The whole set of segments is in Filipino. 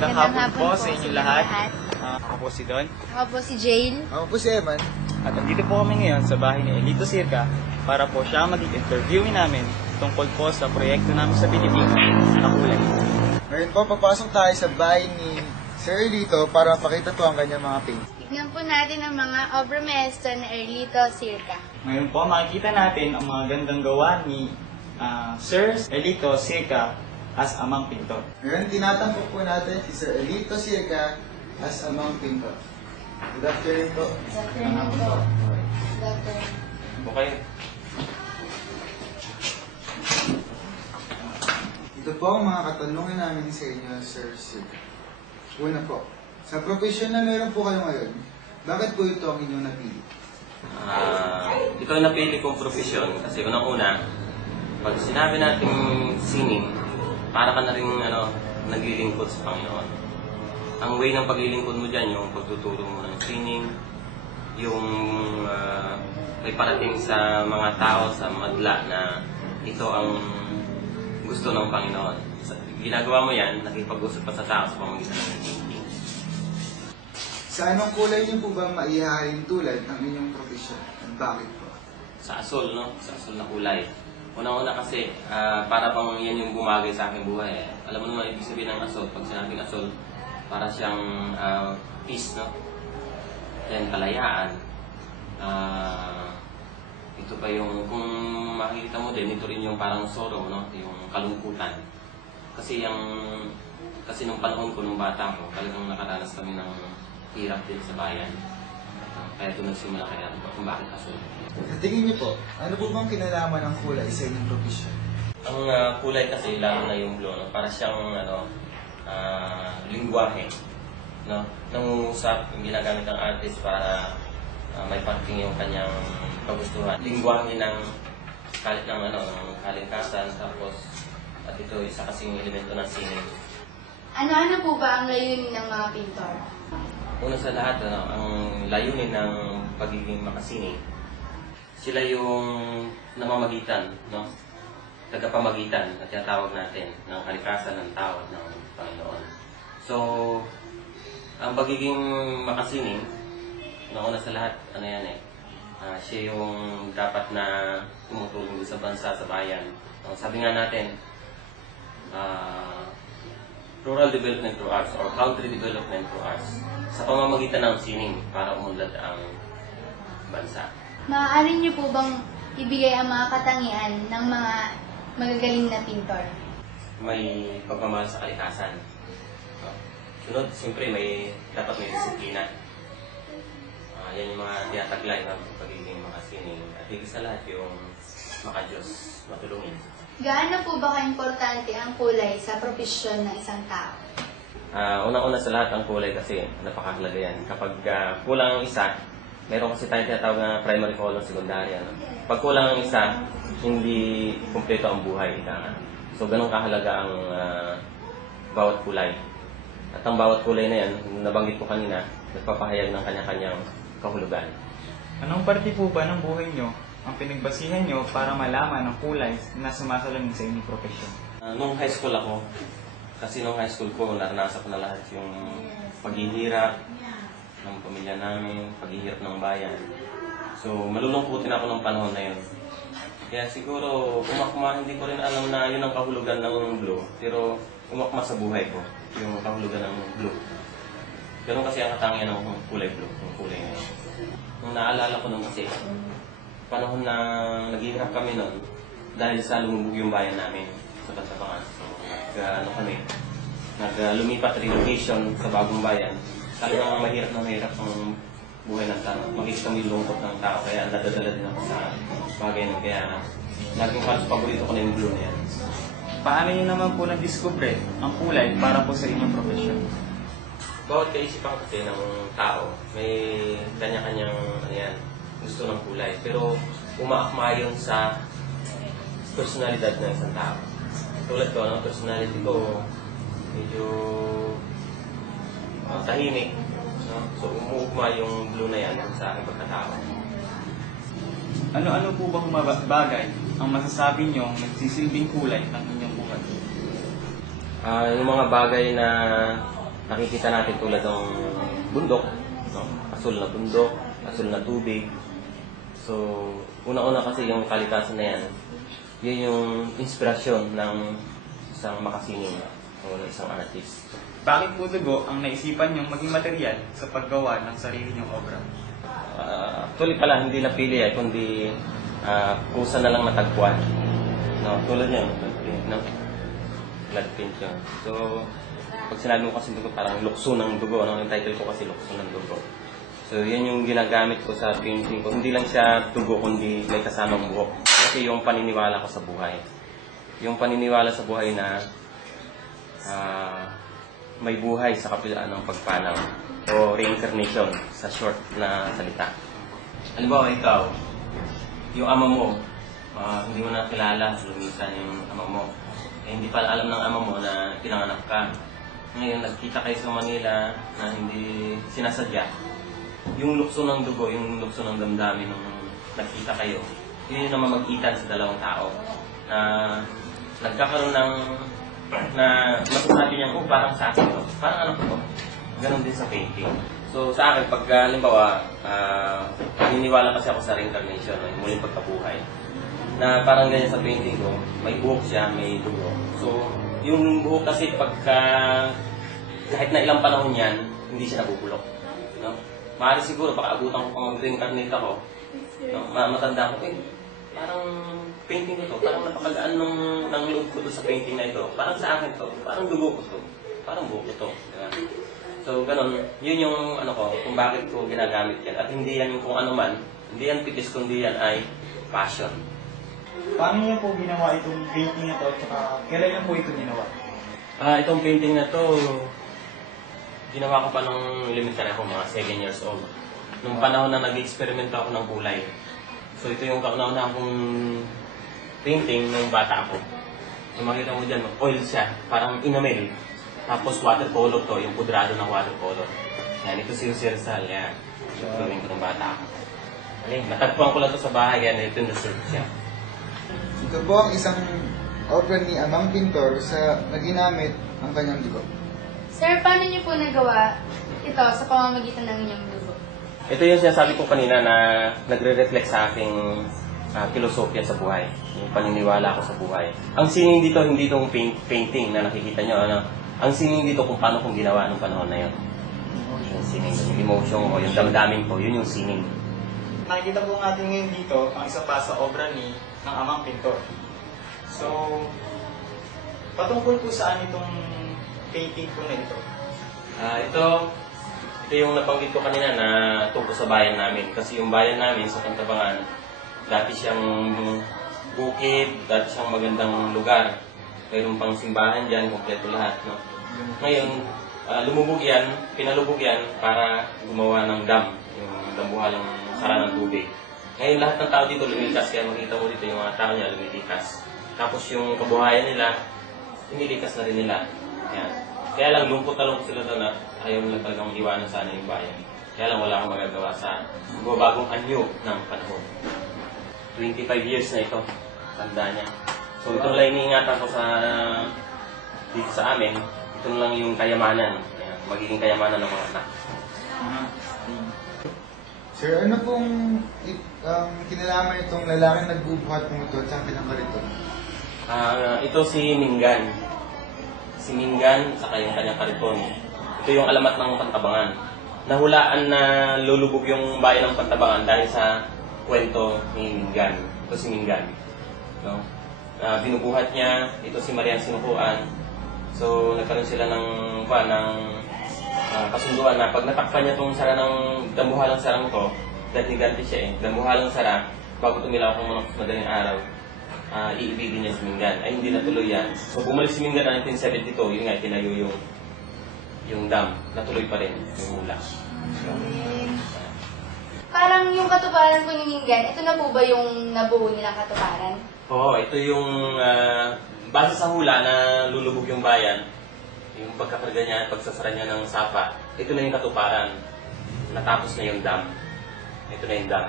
Magandang hapon po sa inyong lahat. Ah, ako po si Don. Ako po si Jail. Ako po si Eman. At andito po kami ngayon sa bahay ni Elito Circa para po siya maging interviewin namin tungkol po sa proyekto namin sa Pilipinas na kulay. Ngayon po, papasok tayo sa bahay ni Sir Elito para pakita po ang kanyang mga paint. Tignan po natin ang mga obra maestra na Erlito Circa. Ngayon po makikita natin ang mga gandang gawa ni ah, Sir Elito Circa as amang pintor. Ngayon, tinatampok po natin si Sir Elito Circa as amang pintor. Good afternoon po. Afternoon po. Doctor. Okay. Ito po ang mga katanungan namin sa inyo, Sir Circa. Una po, sa profesyon na meron po kayo ngayon, bakit po ito ang inyong napili? Ah, ito ang napili kong profesyon kasi unang-una, pag sinabi nating singing, para ka na rin ano, naglilingkod sa Panginoon. Ang way ng paglilingkod mo dyan, yung pagtuturo mo ng singing, yung ah, may parating sa mga tao, sa madla na ito ang gusto ng Panginoon. Sa- Ginagawa mo yan, nakipag-usap pa sa tao sa pamagitan ng painting. Sa anong kulay niyo po ba maihahalin tulad ang inyong profesyon? At bakit po? sa asol, no? Sa asol na kulay. Una-una kasi, ah, para bang yan yung bumagay sa aking buhay. Eh. Alam mo naman ibig sabihin ng asol. Pag sinabing asol, para siyang ah, peace, no? Yan, kalayaan. Ah, ito pa yung, kung makikita mo din, ito rin yung parang sorrow, no? Yung kalungkutan. Kasi yung, kasi nung panahon ko, nung bata ko, talagang nakaranas kami ng hirap din sa bayan. Kaya doon nagsimula kaya kung bakit asol. Tingin niyo po, ano po bang kinalaman ng kulay sa inyong profesyon? Ang ah, kulay kasi, lalo na yung blue, no? para siyang ano, ah, lingwahe. No? Nangungusap, yung ginagamit ng artist para ah, may pagting yung kanyang kagustuhan. Lingwahe ng kalit ng ano, ng kalingkasan, tapos at ito isa kasing elemento ng sining. Ano-ano po ba ang layunin ng mga pintor? Una sa lahat, ano, ang layunin ng pagiging makasining, sila yung namamagitan, no? Tagapamagitan na tinatawag natin ng kalikasan ng tao at ng Panginoon. So, ang pagiging makasining, nauna sa lahat, ano yan eh, ah, siya yung dapat na tumutulong sa bansa, sa bayan. Ang sabi nga natin, ah, rural development through arts or country development through arts sa pamamagitan ng sining para umunlad ang bansa. Maaari niyo po bang ibigay ang mga katangian ng mga magagaling na pintor? May pagmamahal sa kalikasan. No? Sunod, siyempre may dapat may disiplina. Ah, yan yung mga tinataglay ng pagiging makasining. At higit sa lahat yung makajos, matulungin. Gaano po ba ka-importante ang kulay sa propesyon ng isang tao? Ah, unang-una sa lahat ang kulay kasi napakahalaga yan. Kapag ah, kulang ang isa, meron kasi tayong tinatawag na primary color, secondary. Ano? Pag kulang ang isa, hindi kumpleto ang buhay. Ika. So, ganun kahalaga ang ah, bawat kulay. At ang bawat kulay na yan, nabanggit ko kanina, nagpapahayag ng kanya-kanyang kahulugan. Anong parte po ba ng buhay nyo ang pinagbasihan nyo para malaman ang kulay na sumasalamin sa inyong profesyon? Ah, nung high school ako, kasi nung high school ko, naranasan ko na lahat yung paghihirap ng pamilya namin, paghihirap ng bayan. So, malulungkutin ako ng panahon na yun. Kaya siguro, umakma, hindi ko rin alam na yun ang kahulugan ng blue. Pero, umakma sa buhay ko, yung kahulugan ng blue. Ganun kasi ang katangian ng kulay blue, yung kulay ngayon. Nung naalala ko nung kasi, panahon na naghihirap kami noon, dahil sa lumubog yung bayan namin sa Bantabangan. So, nag, ano kami, nag lumipat relocation sa bagong bayan. Talagang mahirap na mahirap ang buhay ng tao. Makikita mo yung lungkot ng tao, kaya nadadala din ako sa bagay na kaya naging halos paborito ko na yung blue na yan. Paano nyo naman po na-discover ang kulay para po sa inyong profesyon? Bawat kaisipan kasi ng tao, may kanya-kanyang ano yan, gusto ng kulay. Pero umaakma yun sa personalidad ng isang tao. Tulad ko, ang personality ko, medyo uh, tahimik. No? So umuugma yung blue na yan sa aking pagkatao. Ano-ano po bang bagay ang masasabi nyo nagsisilbing kulay ng inyong buhay? Ah, yung mga bagay na nakikita natin tulad ng bundok, no? asul na bundok, asul na tubig. So, una-una kasi yung kalikasan na yan, yun yung inspirasyon ng isang makasining o ng isang artist. Bakit po dugo ang naisipan niyong maging material sa paggawa ng sarili niyong obra? Ah, actually pala, hindi napili eh, kundi ah, kusa na lang natagpuan. No, tulad yan, blood print, no? Blood print yun. So, pag sinabi mo kasi dugo, parang lukso ng dugo. Ano, yung title ko kasi lukso ng dugo. So, yan yung ginagamit ko sa painting ko. Hindi lang siya dugo, kundi may kasamang buhok. Kasi yung paniniwala ko sa buhay. Yung paniniwala sa buhay na ah, may buhay sa kapilaan ng pagpanaw o reincarnation sa short na salita. Halimbawa, ikaw, yung ama mo, ah, hindi mo na kilala, lumisan yung ama mo. Eh, hindi pala alam ng ama mo na pinanganak ka. Ngayon, nagkita kayo sa Manila na hindi sinasadya. Yung lukso ng dugo, yung lukso ng damdamin nung nagkita kayo, yun yung namamagitan sa dalawang tao na nagkakaroon ng na masasabi niya, oh, parang sa akin to. Parang ano ko to. Ganon din sa painting. So sa akin, pag ah, halimbawa, uh, naniniwala kasi ako sa reincarnation, yung muling pagkabuhay, na parang ganyan sa painting ko, may buhok siya, may dugo. So, yung buhok kasi pagka, kahit na ilang panahon yan, hindi siya nabubulok. No? Maaari siguro, baka abutan ko pang mag-reincarnate ako, no? Ma- matanda ko, eh, parang painting ko to, parang napakagaan ng, ng loob ko to sa painting na ito. Parang sa akin to, parang dugo ko to, parang buhok ko to. Diba? So, ganun, yun yung ano ko, kung bakit ko ginagamit yan. At hindi yan kung ano man, hindi yan pitis, kundi yan ay passion. Paano niyo po ginawa itong painting na to at saka kailan niyo po ito ginawa? Ah, itong painting na to, ginawa ko pa nung elementary ako, mga 7 years old. Nung panahon na nag-experiment ako ng kulay. So ito yung kauna-una akong painting nung bata ako. So makita mo dyan, oil siya, parang inamel. Tapos watercolor to, yung pudrado ng watercolor. Yan, ito si Jose Rizal, yan. Yung drawing ko nung bata ako. Okay, natagpuan ko lang to sa bahay, yan, ito yung reserve siya. Ito po ang isang obra ni Amang Pintor sa na ginamit ang kanyang dugo. Sir, paano niyo po nagawa ito sa pamamagitan ng inyong dugo? Ito yung sinasabi ko kanina na nagre-reflect sa aking uh, filosofya sa buhay. Yung paniniwala ko sa buhay. Ang sining dito, hindi itong paint, painting na nakikita nyo. Ano? Ang sining dito kung paano kong ginawa nung panahon na yun. Yung sining, yung emotion ko, yung damdamin ko, yun yung sining. Nakikita po natin ngayon dito ang isa pa sa obra ni ng amang pintor. So, patungkol po saan itong painting po na ito? Ah, ito, ito yung nabanggit ko kanina na tungkol sa bayan namin. Kasi yung bayan namin sa Pantabangan, dati siyang bukid, dati siyang magandang lugar. Mayroon pang simbahan dyan, kompleto lahat. No? Ngayon, ah, lumubog yan, pinalubog yan para gumawa ng dam, yung dambuhalang sara ng tubig. Ngayon, lahat ng tao dito lumilikas, kaya makita mo dito yung mga tao niya lumilikas. Tapos yung kabuhayan nila, inilikas na rin nila. Yan. Kaya lang, lungkot na lungkot sila doon at ayaw nila talagang iwanan sana yung bayan. Kaya lang, wala kang magagawa sa bagong anyo ng panahon. 25 years na ito, tanda niya. So, ito lang iniingatan ko sa dito sa amin. Ito na lang yung kayamanan. Ayan, magiging kayamanan ng mga anak. Sir, ano pong um, kinalaman itong lalaking nagbubuhat ng ito at saan pinakarito? Ah, ito si Mingan. Si Mingan, saka yung kanyang kariton. Ito yung alamat ng Pantabangan. Nahulaan na lulubog yung bayan ng Pantabangan dahil sa kwento ni Mingan. Ito si Mingan. No? Ah, binubuhat niya, ito si Marian Sinukuan. So, nagkaroon sila ng, ba, ng ah, kasunduan na pag natakpan niya itong sara ng damuhalang sarang to, ganti-ganti siya eh, damuhalang sara, bago tumilaw mga madaling araw, ah iibigin niya si Mingan. Ay, hindi natuloy yan. So, bumalik si Mingan na 1972, yun nga, tinayo yung, yung dam. Natuloy pa rin yung mula. Parang yung katuparan po ni Minggan, ito na po ba yung nabuo nilang katuparan? Oo, ito yung ah, base sa hula na lulubog yung bayan, yung pagkakarga niya, pagsasara niya ng sapa, ito na yung katuparan. Natapos na yung dam. Ito na yung dam.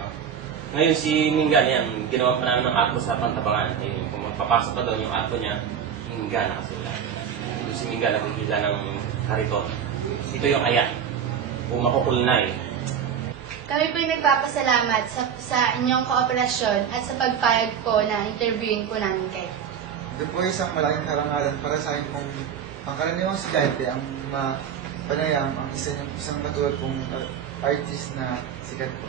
No? Ngayon si Mingan, yan, ginawa pa namin ng arko sa Pantabangan. Eh, kung magpapasok ka doon, yung arko niya, Mingan nakasulat. Ito si Mingan, nakikita ng kariton. Ito yung aya. Kung makukulnay. Kami po yung nagpapasalamat sa, sa inyong kooperasyon at sa pagpayag po na interviewin po namin kayo. Ito po isang malaking karangalan para sa akin kung ang karaniwang estudyante ang mapanayam ang isa niyang isang katulad kong uh, artist na sikat po.